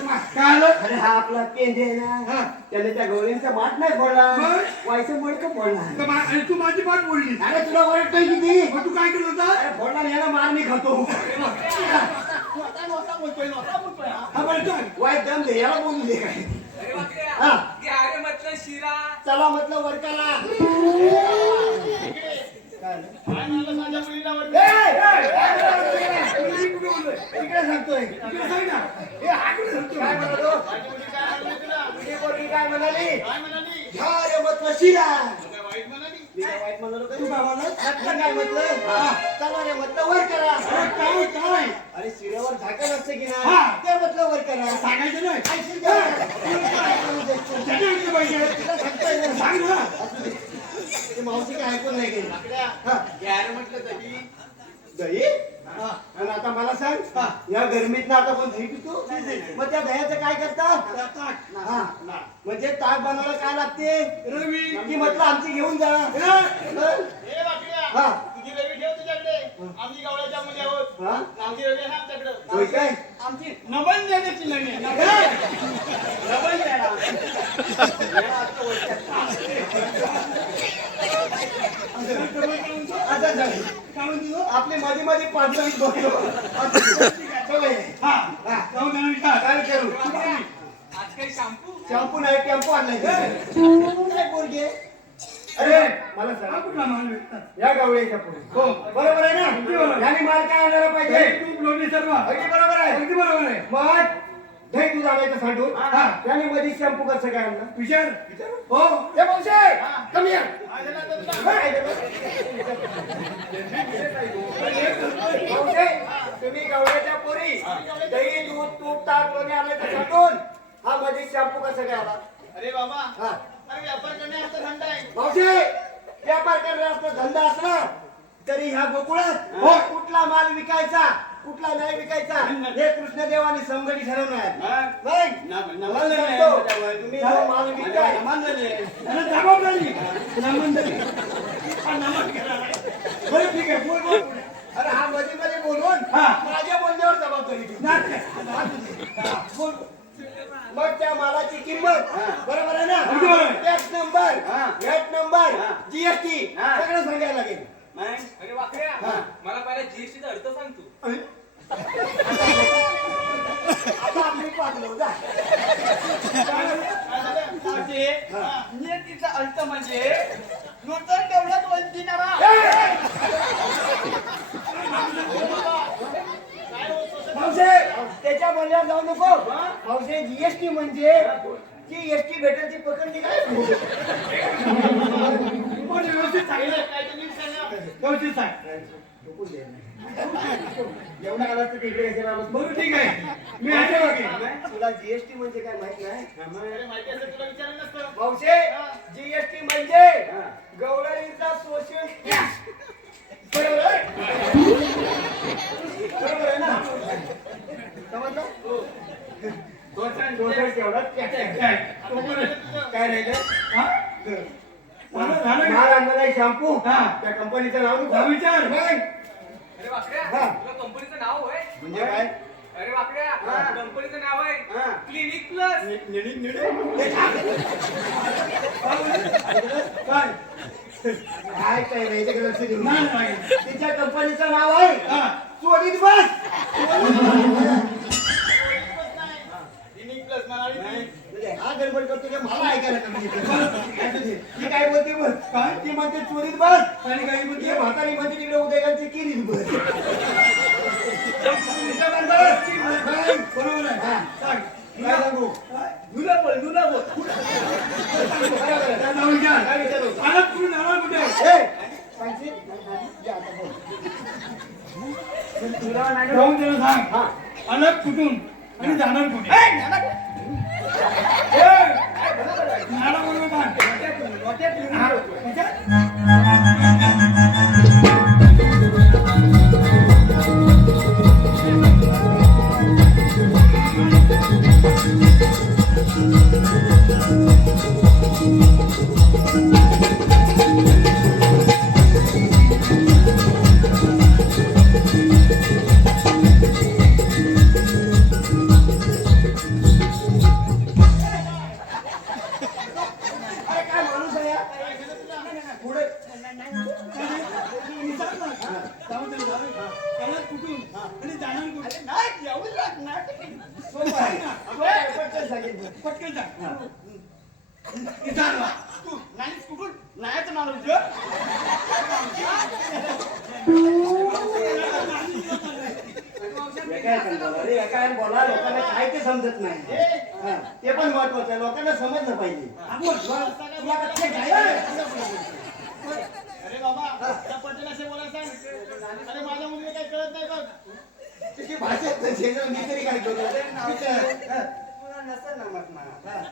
आलं. अरे हा आपला पेंडे आहे ना. हा. त्याने त्या गौरींचा माठ नाही फोडला मग? व्हायचं मडकं फोडला तर मा- आणि तू माझी पाठ बोलली. अरे तुला ओरडतोय किती? मग तू काय केलं होतं? अरे फोडला याला मार मी खातो. हा. हा बरं चल. वाईट दम दे याला बोलू दे. काय अरे वाकड्या, हा. ते अरे म्हटलं शिरा चला म्हटलं वर करा काय ए, मुलगी इकडे सांगतोय. इकडे सांग ना. ए, हा कुठे सांगतोय? काय म्हणालो? माझी मुली काय म्हणली? तुला? तुझी पोरगी काय म्हणाली? वाईट का? तू म्हटलं काय म्हटलं? चला रे म्हटलं वर करा. काय काय? अरे शिऱ्यावर झाकण असतं की नाही? हा. ते म्हटलं वर करा. सांगायचं नाही. ऐकशील का? पाहिजे. सांगता? सांग ना. मावशी काय ऐकून नाही गेली. हा. म्हटलं. दही आणि आता मला सांग या गरमीत आता पण दही पितो? मग त्या दह्याचं काय करतात? हा. म्हणजे ताक बनवायला काय लागते? रवी. ती म्हटलं आमची घेऊन जा. हा. आम्ही गवळ्याच्या मुली आहोत. आमची रवी आहे आमच्याकडं. होय काय? आमची नबन देण्याची नबन. आता जा. काय म्हणतो? आपली मध्ये मध्ये पाच जण हा. जाऊन त्याला विचार काय करू. आज काही शॅम्पू शॅम्पू नाही टेम्पो आणलाय. काय पोरगी? अरे मला सांग. कुठला माल भेटतात? या गावळ्याच्या पोरी हो. बरोबर आहे. ना? याने माल काय आणायला पाहिजे? तूप लोणी सर्व अगदी बरोबर आहे. अगदी बरोबर आहे. मग? दही दूध आणायचं सांडून? हा. त्याने मध्ये शॅम्पू कसं काय आणलं विचार. हो. हे मावशे! कमी या. माझ्या नात्यात तुला. काय आहे ते? मावशे, तुम्ही गवळ्याच्या पोरी दही दूध तूप ताक लोणी आणायचं सांडून हा मध्ये शॅम्पू कसं काय आला? अरे बाबा. हा. अरे व्यापार करण्याचा धंदा आहे. मावशे व्यापार करण्याचा धंदा असला तरी ह्या गोकुळात हो. कुठला माल विकायचा? कुठला नाही विकायचा? हे कृष्णदेवाने समगडी ठरवणार. सांगतो, अरे हा मध्ये मध्ये बोलून. माझ्या बोलण्यावर जबाबदारी. मग त्या मालाची किंमत. बरोबर आहे. ना? Tax number VAT number GST सगळं सांगायला लागेल. मला पहिला जीएसटीचा अर्थ सांग नियतीचा अर्थ म्हणजे नूतन डेव्हलप वंचिनारा मावशे त्याच्या बोलण्यावर जाऊ नको. मावशे जीएसटी म्हणजे जीएसटी भेटेल ती पकडली काय व्यवस्थित सांगितलं. व्यवस्थित सांग. एवढा आला तर तिकडे कशाला आलास? बरं ठीक आहे. मी आहे तुला जीएसटी म्हणजे काय माहीत नाही? माहिती असेल तुला विचारलं नसतं. मावशे जीएसटी म्हणजे गवळणीचा सोशल बरोबर? आहे? बरोबर आहे ना? समजलं? सोशल तेवढा टॅक्स आहे. काय राहिलं हा? झालं झालं. आहे शॅम्पू हा. त्या कंपनीचं नाव नको. हा, विचार. मग? अरे हा. तुला कंपनीचं नाव होय म्हणजे काय अरे वाकड्या हा. कंपनीचं नाव आहे हा. क्लिनिक प्लस निडी निडी हे काय? काय काय काय नाही याच्याकडे लक्ष देऊ नाही, नाही. तिच्या कंपनीचं नाव आहे हा. चोरीत बस युनिक प्लस म्हणाली ती. गडबड करतो ते मला ऐकायला कमी येते. ती काय बोलते बस काय? ती म्हणते चोरीत बस आणि काही म्हणते म्हातारी म्हणते तिकडे उद्योगांची किरीत बस बरोबर आहे हा. सांग काय सांगू? जुना बोल जुना बोल विचार काय विचारू? कुठे. तुला जाऊन त्याला. सांग आलात कुठून आणि जाणार कुठे நானும் ஒன்று தான் नाहीच माणूस ग. हे काय हे बोला लोकांना काय ते समजत नाही. हा, ते पण महत्वाचं आहे लोकांना समजलं पाहिजे. अरे बाबा त्या पटेल असे बोलायला सांग. अरे माझ्या मुलीला काही कळत नाही बघ. तुझी भाषा तशी आहे ना, मी तरी काय करू? नसेल ना म्हटणार हा.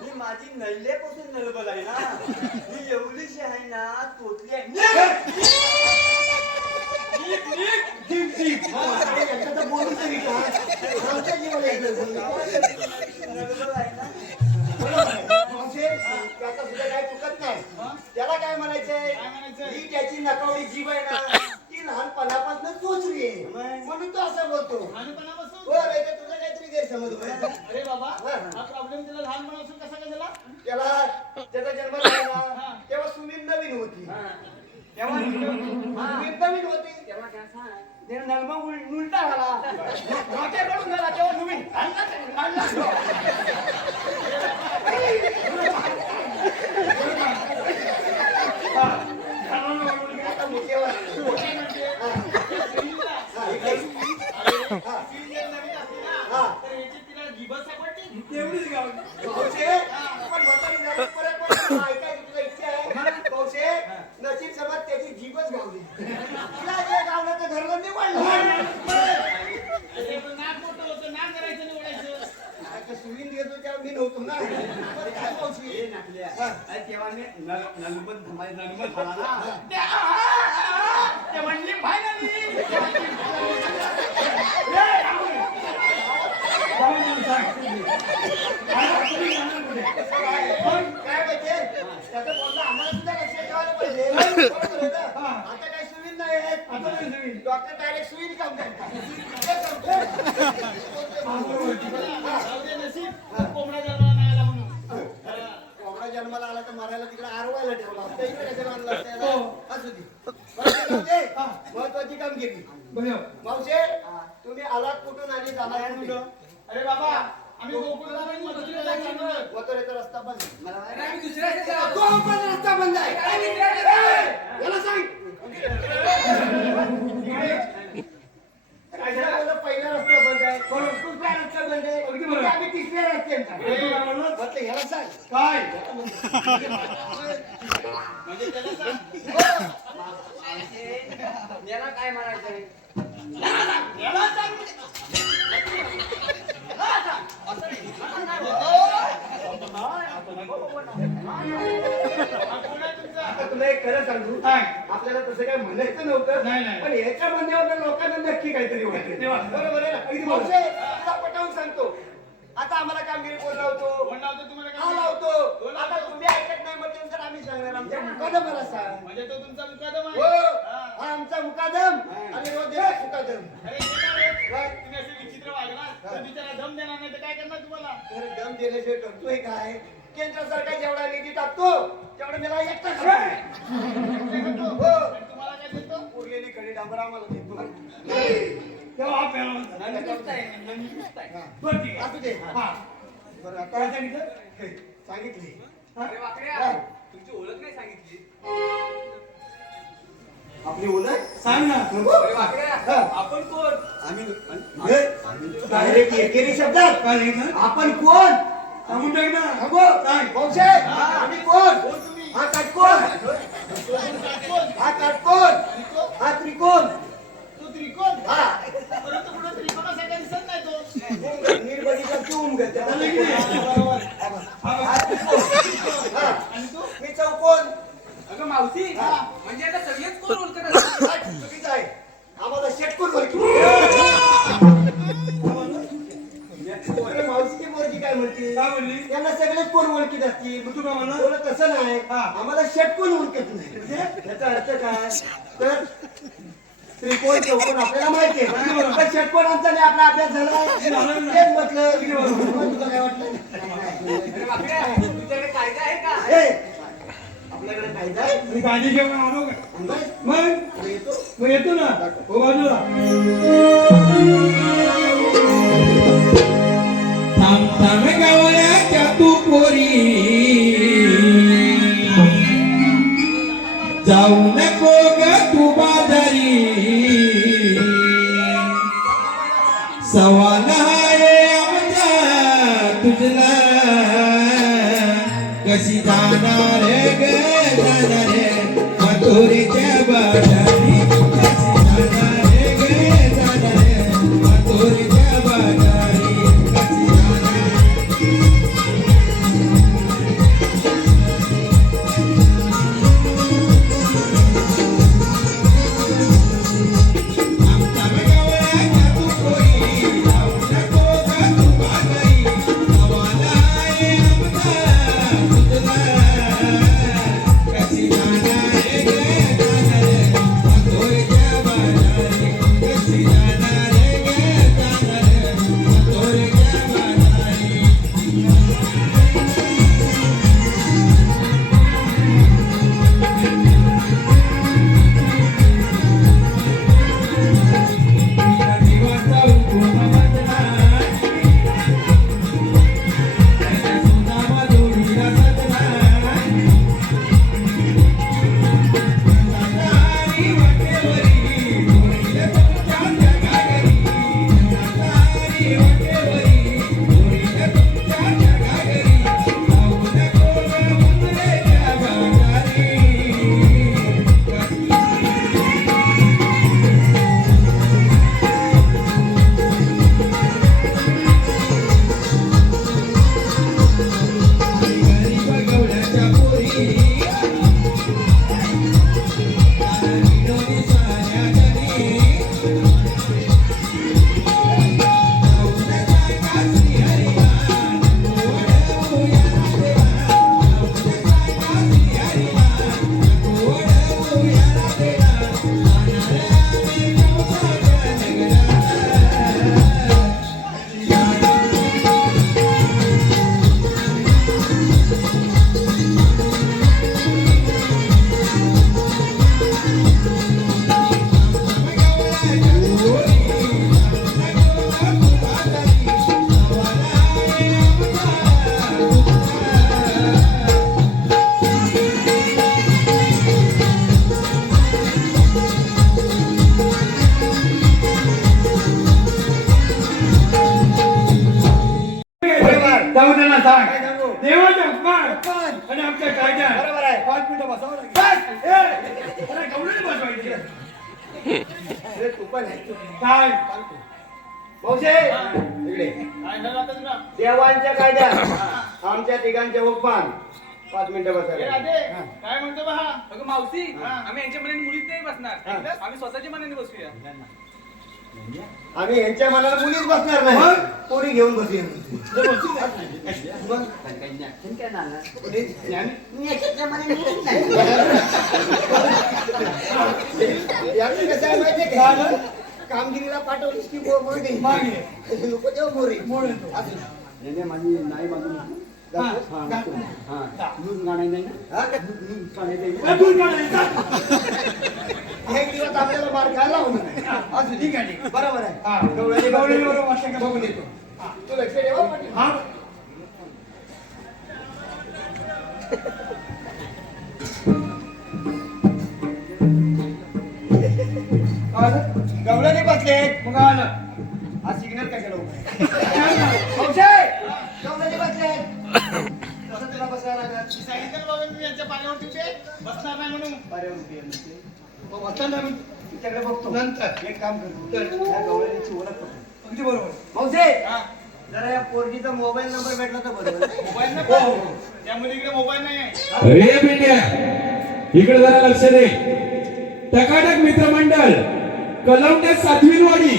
मी माझी नल्लेपासून नलबल आहे ना. मी एवढीशी आहे ना तोतली आहे. बोलू तरी का? आमच्या जीवाला आहे ना. मावशे, त्याचं सुद्धा काही चुकत नाही. त्याला काय म्हणायचंय? काय? ही त्याची नकावडी जीभ आहे ना ती लहानपणापासून चोचली आहे? म्हणून तो असं बोलतो. लहानपणापासून? हो रे ते तुझा काहीतरी गैरसमज व्हायचा अरे बाबा हा प्रॉब्लेम तिला लहानपणापासून कसा काय झाला त्याला त्याचा जन्म झाला ना तेव्हा सुमीन नवीन होती तेव्हा सुमीन नवीन होती तेव्हा काय सांग ते नलमा उल- उलटा झाला. डोक्याकडून झाला तेव्हा नवीन आता मुठीवर. तेवढीच गाव भाऊशे, आपण म्हातारी झाली, परत परत तुला ऐकायची तुला इच्छा आहे? भाऊशे, नशीब समज त्याची जीभच गावली तिला जे गावलं ते धरलं निवडलं अरे पण नाक मोठं होतं नाक करायचं निवडायचं आता सुवीन घेतो तेव्हा मी नव्हतो ना बरं काय भाऊशे? हा. तेव्हा मी नल- नलबत माझी नलबत झाला ना ते आ- आ- आ- ते म्हणली फायनली काय माहितीये? त्याचं बोलणं आम्हाला सुद्धा लक्षात ठेवायला पाहिजे. बरोबर आहे ना? आता काही सुविन नाही आहेत. डॉक्टर डायरेक्ट सुईन काम करतात. कोंबडा जन्माला नाही आला म्हणून कोंबडा जन्माला आला तर मारायला तिकडे आरवायला ठेवला असता. इकडे कशाला आणलं असतं याला? असू दे. बरं ते जाऊ दे. महत्वाची कामगिरी मावशे तुम्ही आलात कुठून आणि जाणार अरे बाबा आम्ही गोकुळला नाही रस्ता बंद मला आम्ही दुसऱ्या रस्ता बंद आहे याला सांग पहिला रस्ता बंद आहे दुसरा रस्ता बंद आहे आम्ही तिसऱ्या सांग काय? म्हणजे त्याला सांग. खरं सांगू आपल्याला तसं काय म्हणायचं नव्हतं नाही, नाही. पण याच्या म्हणण्यावर लोकांना नक्की काहीतरी वाटतं बरोबर आहे ना? अगदी मावशे, तुला पटवून सांगतो. आता आम्हाला कामगिरी कोण लावतो कोण लावतो तुम्हाला हा काय? लावतो. कोण आता लावतो? तुम्ही ऐकत नाही म्हटल्यानंतर आम्ही सांगणार आमच्या मुकादमाला सांग म्हणजे तो तुमचा मुकादम हो आहे? हा. हा. आमचा मुकादम. आणि रोज एक मुकादम. अरे काय रे? तुम्ही असे विचित्र वागला तर बिचारा दम देणार नाही तर काय करणार तुम्हाला? तर दम दिल्याशिवाय करतोय काय? केंद्र सरकार जेवढा निधी टाकतो तेवढा मला एकटा हो. तुम्हाला काय देतो उरलेली खडी डांबर आम्हाला देतो तेव्हा पहिला म्हणतो. बरं ठीक आहे. असू दे. हा. बरं आता काय सांगितलं? हे, सांगितले. अरे वाकड्या, तुमची ओळख नाही सांगितली. आपली ओळख? सांग ना. अरे वाकड्या. आपण कोण? आम्ही डायरेक्ट एकेरी शब्दात? आपण कोण? सांगून टाक ना अगो वंशे आम्ही कोण? हा काटकोण. हा काटकोण. हा त्रिकोण. तो त्रिकोण? हा. परंतु पुढे त्रिकोणासारखा दिसत नाही तो. निर्बळीचा चूम घेते त्रिकोण. आणि तो? मी चौकोन अगं मावशी म्हणजे आता सगळेच कोण ओळखत असतात? चुकीचं आहे. आम्हाला शेटकून बोलतो अरे मावशीची पोरगी काय म्हणते काय म्हणली? त्यांना सगळेच कोण ओळखीत असतील? मग तू काय तसं नाही. हा. आम्हाला षटकोन ओळखत नाही? याचा अर्थ काय? तर त्रिकोण चौकोन आपल्याला माहिती आहे. पण षटकोनांचा नाही आपला अभ्यास झाला तेच म्हटलं. मग तुला काय वाटलं? अरे वाकड्या, तुमच्याकडे कायदा आहे का? आपल्याकडे कायदा आहे? मी काळजी घेऊन आलो का? अंदाज? मग? अरे येतो. मग येतो ना? हो बाजूला. थांब थांब तू पोरी. जाऊ नको ग तू बाजारी. सवाल आहे आमचा तुझला. कशी जाणार ग जाणार? आमच्या तिघांचे हुकमान पाच मिनिटं बसायला काय म्हणतो बा अगं मावशी आम्ही यांच्या मनाने मुलीच नाही बसणार हा. आम्ही स्वतःच्या मनाने बसूया आम्ही यांच्या मनाला मुलीच बसणार नाही मग? पोरी घेऊन बसूया मग याचं कसं आहे माहितीये का? कामगिरीला पाठवलीस की बोर मोर. नको देऊ मोरी. माझी नाही हा, हा. हा. ना हा? एक दिवस आपल्याला मार खायला होणार असू ठीक आहे. बरोबर हा. आहे बरोबर? बघून येतो तू लक्ष ठेवा. हा गवळणी बसलेत मग आलं नाही तिच्याकडे बघतो. नंतर. एक काम करतो. तर. या गवळणीची ओळख करतो. अगदी बरोबर. मावशे हा. जरा या पोरगीचा मोबाईल नंबर भेटला तर बरोबर मोबाईल हो, नको हो. त्या मुलीकडे मोबाईल नाही आहे. रे बेट्या. इकडे जरा लक्ष दे. टकाटक मित्रमंडळ कलवटे सातवीनवाडी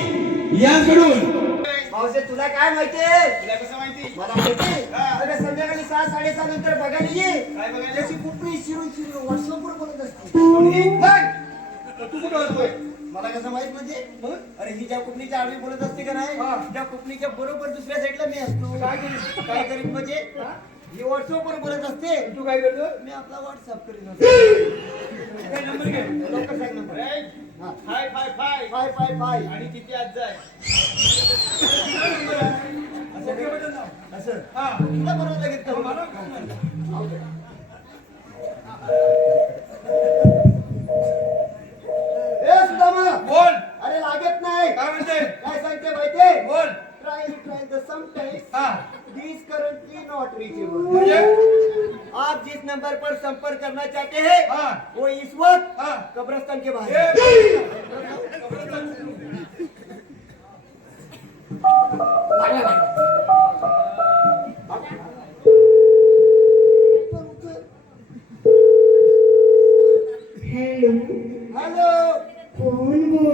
तुला काय माहितीये तुला कसं माहिती? मला माहिती. हा. अरे संध्याकाळी सहा साडेसहा नंतर बघायला ये. काय बघायला? त्याची कुठली शिरून शिरून व्हॉट्सअपवर बोलत असते? बघ. तू कुठं असतोय मला कसं माहीत म्हणजे? अरे ही ज्या कुठलीच्या आडवी बोलत असते का नाही हा. त्या कुठलीच्या बरोबर दुसऱ्या साईडला मी असतो. काय करीत? काय करीत म्हणजे ही? व्हॉट्सअप वर बोलत असते. तू काय करतो? मी आपला व्हॉट्सअप करीत असते. काय नंबर घे. सांग नंबर हा. फाय फाय फाय आणि किती आज जाय? असं असं. हा. तुला बरोबर लगेच करू. मला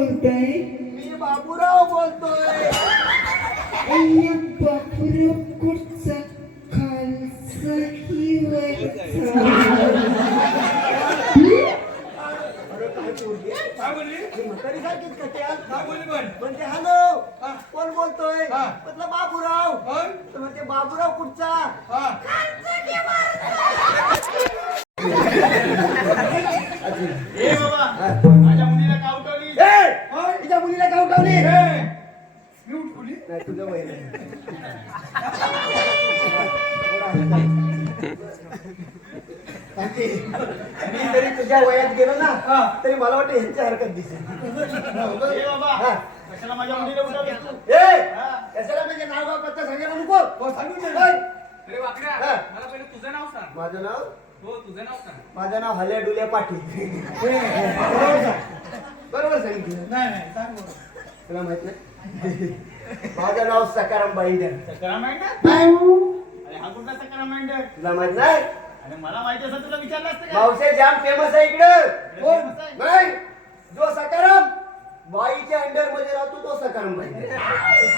बोलतय? मी बाबूराव बोलतोय. अय्या बापरे कुठचा? ही पण हॅलो हा. कोण बोलतोय? हा. म्हटलं बाबूराव. म्हणते बाबूराव कुठचा? उठवली मी उठवली नाही तुझं वय मी जरी तुझ्या वयात गेलो ना. तरी मला वाटतं ह्यांची हरकत दिसेल. कशाला माझ्या मुलीला उठवली तू ए. कशाला म्हणजे नाव गाव पत्ता सांगायला नको हो दे होय. अरे वाकड्या. मला पहिले तुझं नाव सांग माझं नाव हो तुझं नाव सांग माझं नाव हल्या डुल्या पाटील बरोबर सांग. बरोबर सांगितलं नाही नाही सांग बरोबर. तुला माहीत नाही? माझं नाव सकाराम बाईंडर. सकाराम माइंडर? अरे हा कुठला सकाराम माइंडर तुला माहीत नाही? अरे मला माहिती असं तुला विचारलं असतं का? मावसे जाम फेमस आहे इकडं. कोण? नाही. जो सकाराम बाईच्या अंडरमध्ये राहतो तो सकाराम बाई आलं विचार.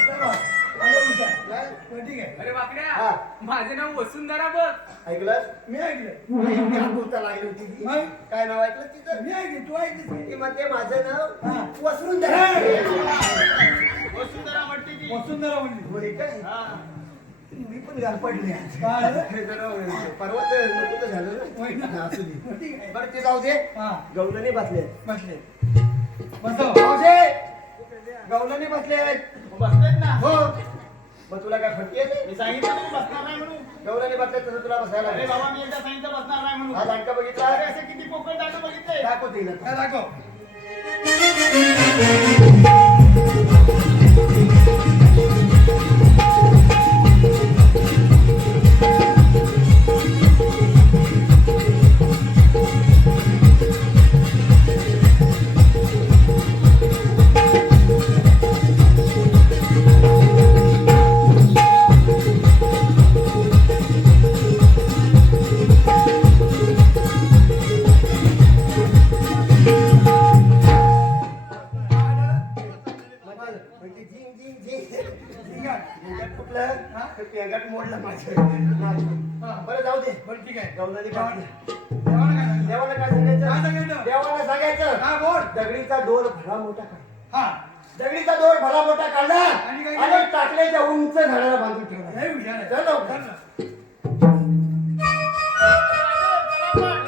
बरं, ठीक आहे. अरे वाकड्या हा. माझे नाव वसुंधरा बघ. ऐकलं मी ऐकलं आकुलता लागली होती ती. नाही. काय नाव ऐकलं तिचं? मी ऐकलं तू ऐकलं ती म्हणते माझं नाव हा. वसुंधरा. वसुंधरा म्हणते ती. वसुंधरा म्हणली? हा. मी पण गाल पडली काय? पर्वत नको तर झालं होय ना. ना. हा, असू दे. ठीक आहे. बरं ते जाऊ दे. हा. गवलने बसले बसले बसव. मावशे! गवलने बसले आहेत. बसलेत ना? हो. मग तुला काय फटके येते मी सांगितलं नाही बसणार नाही म्हणून. गवलने बसले तसं तुला बसायला अरे. बाबा मी एकदा सांगितलं बसणार नाही म्हणून. हा दांडका बघितला? अरे असे किती पोकळ दांड बघितले. दाखव तिला दाखव. ठीक आहे. देवाला काय सांगायचं? देवाला सांगायचं. हा बोल. दगडीचा दोर भला मोठा काढ. हा. दगडीचा दोर भला मोठा काढला? आणि टाकल्याच्या उंच झाडाला बांधून ठेवला.